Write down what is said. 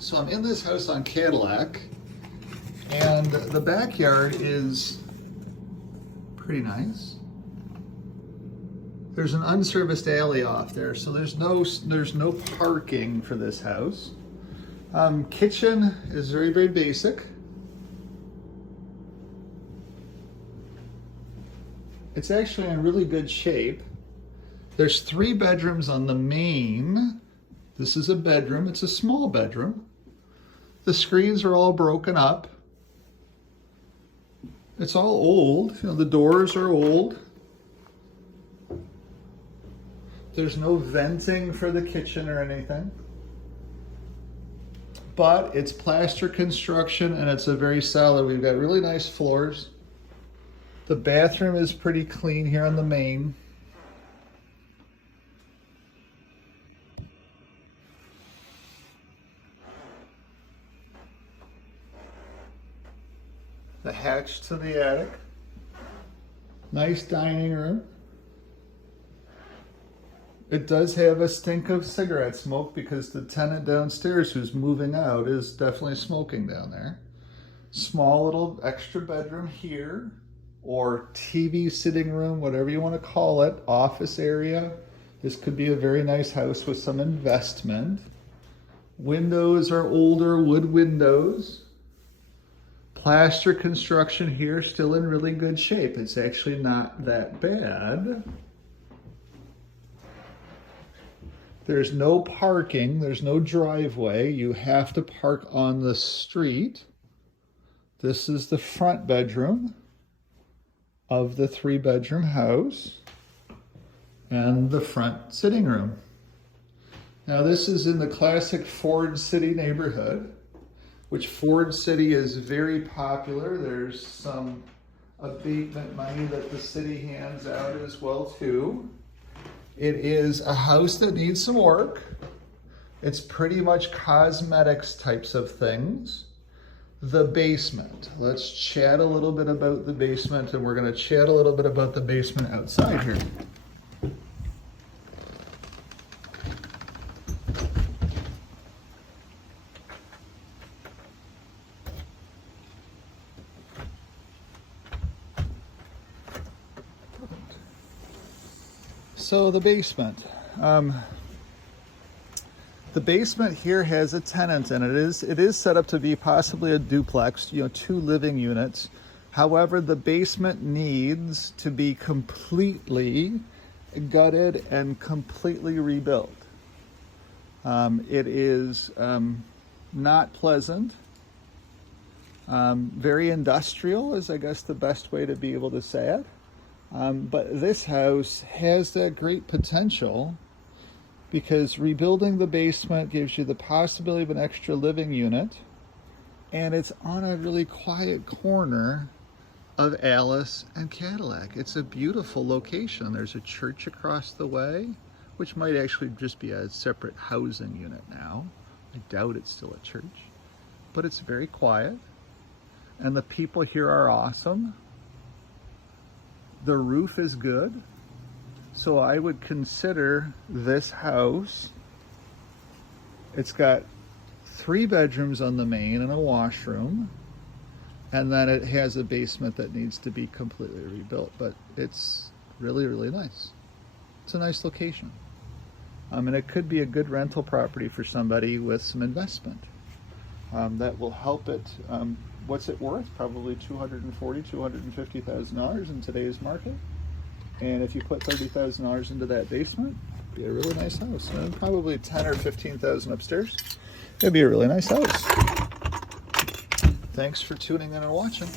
So I'm in this house on Cadillac, and the backyard is pretty nice. There's an unserviced alley off there, so there's no parking for this house. Kitchen is very, very basic. It's actually in really good shape. There's 3 bedrooms on the main. This is a bedroom. It's a small bedroom. The screens are all broken up. It's all old. You know, the doors are old. There's no venting for the kitchen or anything. But it's plaster construction and it's a very solid. We've got really nice floors. The bathroom is pretty clean here on the main. The hatch to the attic. Nice dining room. It does have a stink of cigarette smoke because the tenant downstairs who's moving out is definitely smoking down there. Small little extra bedroom here, or TV sitting room, whatever you want to call it, office area. This could be a very nice house with some investment. Windows are older wood windows. Plaster construction here, still in really good shape. It's actually not that bad. There's no parking, there's no driveway. You have to park on the street. This is the front bedroom of the 3-bedroom house and the front sitting room. Now this is in the classic Ford City neighborhood, which Ford City is very popular. There's some abatement money that the city hands out as well too. It is a house that needs some work. It's pretty much cosmetics types of things. The basement. Let's chat a little bit about the basement, and we're going to chat a little bit about the basement outside here. So the basement. The basement here has a tenant in it. It is set up to be possibly a duplex, 2 living units. However, the basement needs to be completely gutted and completely rebuilt. It is not pleasant. Very industrial is, I guess, the best way to be able to say it. But this house has that great potential because rebuilding the basement gives you the possibility of an extra living unit, and it's on a really quiet corner of Alice and Cadillac. It's a beautiful location. There's a church across the way, which might actually just be a separate housing unit now. I doubt it's still a church, but it's very quiet, and the people here are awesome. The roof is good, so I would consider this house. It's got 3 bedrooms on the main and a washroom, and then it has a basement that needs to be completely rebuilt, but it's really, really nice. It's a nice location. And it could be a good rental property for somebody with some investment. That will help it. What's it worth? Probably $240,000, $250,000 in today's market. And if you put $30,000 into that basement, it'd be a really nice house. And probably $10,000 or $15,000 upstairs. It'd be a really nice house. Thanks for tuning in and watching.